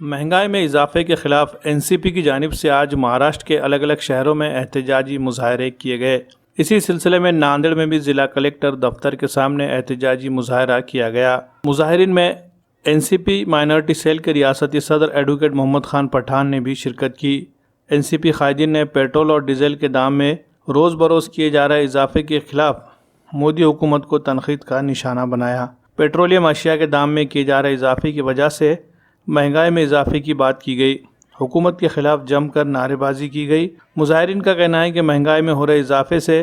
महंगाई में इजाफे के खिलाफ एनसीपी की जानिब से आज महाराष्ट्र के अलग अलग शहरों में एहतजाजी मुजाहरे किए गए। इसी सिलसिले में नांदेड़ में भी जिला कलेक्टर दफ्तर के सामने एहतजाजी मुजाहरा किया गया। मुजाहरीन में एनसीपी माइनॉरिटी सेल के रियासती सदर एडवोकेट मोहम्मद खान पठान ने भी शिरकत की। एनसीपी कायदीन ने पेट्रोल और डीजल के दाम में रोज़ बरोज़ किए जा रहे इजाफे के खिलाफ मोदी हुकूमत को तनकीद का निशाना बनाया। पेट्रोलियम अशिया के दाम में किए जा रहे इजाफे की वजह से महंगाई में इजाफे की बात की गई। हुकूमत के खिलाफ जमकर नारेबाजी की गई। मुजाहिरीन का कहना है कि महंगाई में हो रहे इजाफे से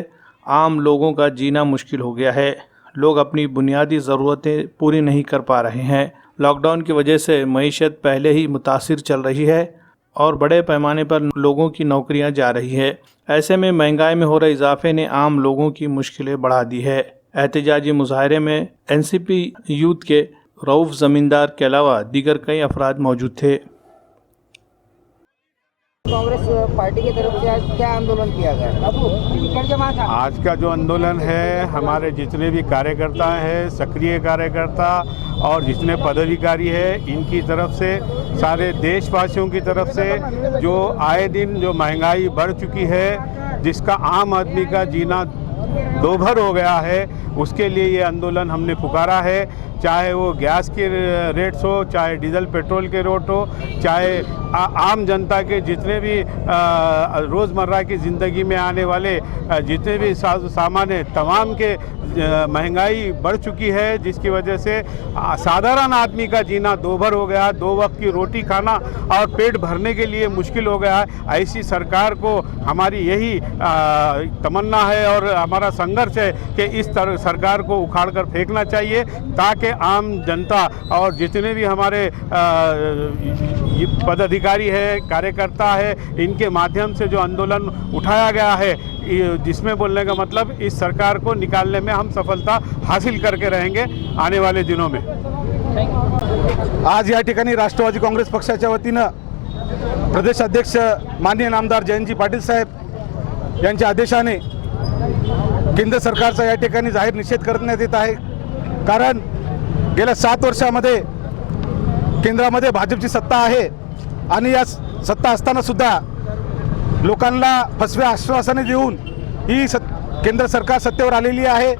आम लोगों का जीना मुश्किल हो गया है। लोग अपनी बुनियादी ज़रूरतें पूरी नहीं कर पा रहे हैं। लॉकडाउन की वजह से मईशत पहले ही मुतासिर चल रही है और बड़े पैमाने पर लोगों की नौकरियां जा रही है। ऐसे में महंगाई में हो रहे इजाफे ने आम लोगों की मुश्किलें बढ़ा दी है। एहतजाजी मुजाहरे में एनसीपी यूथ के रऊफ जमींदार के अलावा दीगर कई अफराद मौजूद थे। कांग्रेस पार्टी की तरफ से आज क्या आंदोलन किया गया? आज का जो आंदोलन है, हमारे जितने भी कार्यकर्ता हैं, सक्रिय कार्यकर्ता और जितने पदाधिकारी हैं, इनकी तरफ से, सारे देशवासियों की तरफ से, जो आए दिन जो महंगाई बढ़ चुकी है, जिसका आम आदमी का जीना दोभर हो गया है, उसके लिए ये आंदोलन हमने पुकारा है। चाहे वो गैस के रेट्स हो, चाहे डीजल पेट्रोल के रेट हो, चाहे आम जनता के जितने भी रोज़मर्रा की ज़िंदगी में आने वाले जितने भी सामान है, तमाम के महंगाई बढ़ चुकी है, जिसकी वजह से साधारण आदमी का जीना दोभर हो गया। 2 वक्त की रोटी खाना और पेट भरने के लिए मुश्किल हो गया है। ऐसी सरकार को हमारी यही तमन्ना है और हमारा संघर्ष है कि इस तरह सरकार को उखाड़ कर फेंकना चाहिए, ताकि आम जनता और जितने भी हमारे पदाधिकारी है, कार्यकर्ता है, इनके माध्यम से जो आंदोलन उठाया गया है, जिसमें बोलने का मतलब इस सरकार को निकालने में हम सफलता हासिल करके रहेंगे आने वाले दिनों में। आज या ठिकाणी राष्ट्रवादी काँग्रेस पक्षाच्या वतीनं प्रदेश अध्यक्ष माननीय नामदार जयंतजी पाटील साहेब यांच्या आदेशाने केंद्र सरकारचा या ठिकाणी जाहीर निषेध करण्यात येत आहे। कारण गेल्या 7 वर्षामध्ये केंद्रामध्ये भाजपची सत्ता आहे आणि या सत्ता असताना सुद्धा लोकांना फसव्या आश्वासने देऊन ही केंद्र सरकार सत्तेवर आलेली आहे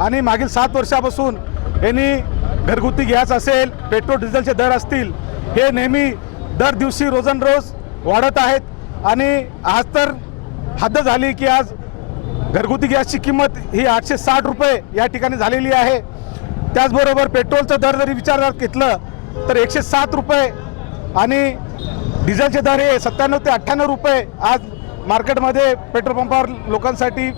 आणि मागील 7 वर्षापासून यांनी घरगुती गॅस असेल, पेट्रोल डिझेलचे दर असतील, हे नेहमी दर दिवशी रोजंरोज वाढत आहेत आणि आज तर हद्द झाली की आज घरगुती गॅसची किंमत ही 860 रुपये या ठिकाणी झालेली आहे। त्याचबरोबर पेट्रोलचा दर जरी विचारात घेतलं तर 107 रुपये आणि डिझेलचे दर हे 97 ते 98 रुपये आज मार्केटमध्ये पेट्रोल पंपावर लोकांसाठी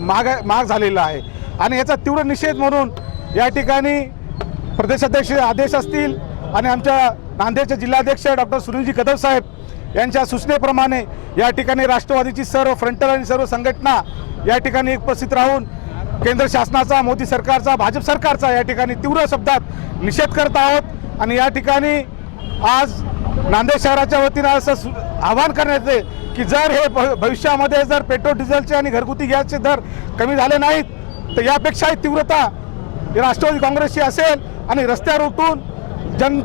महाग झालेला आहे। आणि याचा तीव्र निषेध म्हणून या ठिकाणी प्रदेशाध्यक्ष आदेश असतील आणि आमच्या नांदेडचे जिल्हाध्यक्ष डॉक्टर सुनीलजी कदम साहेब यांच्या सूचनेप्रमाणे या ठिकाणी राष्ट्रवादीची सर्व फ्रंटल आणि सर्व संघटना या ठिकाणी उपस्थित राहून केंद्र शासनाचा, मोदी सरकारचा, भाजप सरकारचा या ठिकाणी तीव्र शब्दात निषेध करत आहोत। आणि या ठिकाणी आज नांदेड शहराच्या वतीनं असं आवाहन करण्यात येते की जर हे भविष्यामध्ये जर पेट्रोल डिझेलचे आणि घरगुती गॅसचे दर कमी झाले नाहीत तर यापेक्षाही तीव्रता राष्ट्रवादी काँग्रेसची असेल आणि रस्त्यावर उतरून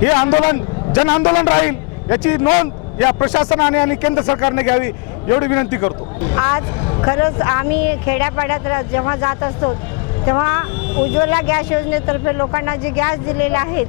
हे आंदोलन जन आंदोलन राहील, याची नोंद या प्रशासनाने आणि केंद्र सरकारने घ्यावी एवढी विनंती करतो। आज खरंच आम्ही खेड्यापाड्यात जेव्हा जात असतो तेव्हा उज्ज्वला गॅस योजनेतर्फे लोकांना जे गॅस दिलेले आहेत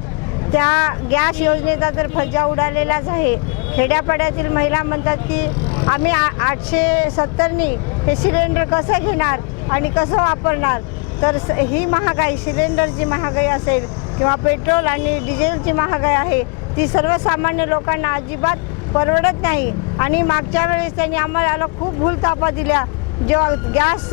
त्या गॅस योजनेचा तर फज्जा उडालेलाच आहे। खेड्यापाड्यातील महिला म्हणतात की आम्ही 870नी हे सिलेंडर कसं घेणार आणि कसं वापरणार। तर ही महागाई, सिलेंडरची महागाई असेल किंवा पेट्रोल आणि डिझेलची महागाई आहे, ती सर्वसामान्य लोकांना अजिबात परवडत नाही। आणि मागच्या वेळेस त्यांनी आम्हाला खूप भूलथापा दिल्या। जेव्हा गॅस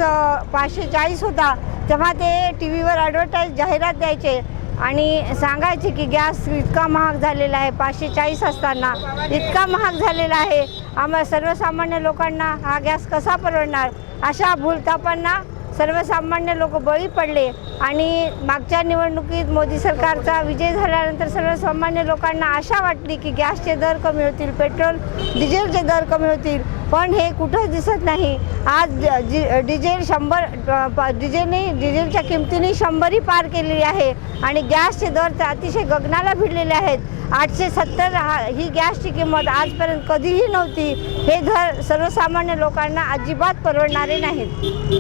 540 होता तेव्हा ते टीव्हीवर ॲडव्हर्टाईज जाहिरात द्यायचे आणि सांगायचे की गॅस इतका महाग झालेला आहे, 540 असताना इतका महाग झालेला आहे, आम्हाला सर्वसामान्य लोकांना हा गॅस कसा परवडणार। अशा भूलथापांना सर्वसामान्य लोक बळी पडले आणि मागच्या निवडणुकीत मोदी सरकारचा विजय झाल्यानंतर सर्वसामान्य लोकांना आशा वाटली की गॅसचे दर कमी होतील, पेट्रोल डिझेलचे दर कमी होतील, पण हे कुठंच दिसत नाही। आज डिझेलच्या किमतीने 100ही पार केलेली आहे आणि गॅसचे दर तर अतिशय गगनाला भिडलेले आहेत। 870 ही गॅसची किंमत आजपर्यंत कधीही नव्हती। हे दर सर्वसामान्य लोकांना अजिबात परवडणारे नाहीत।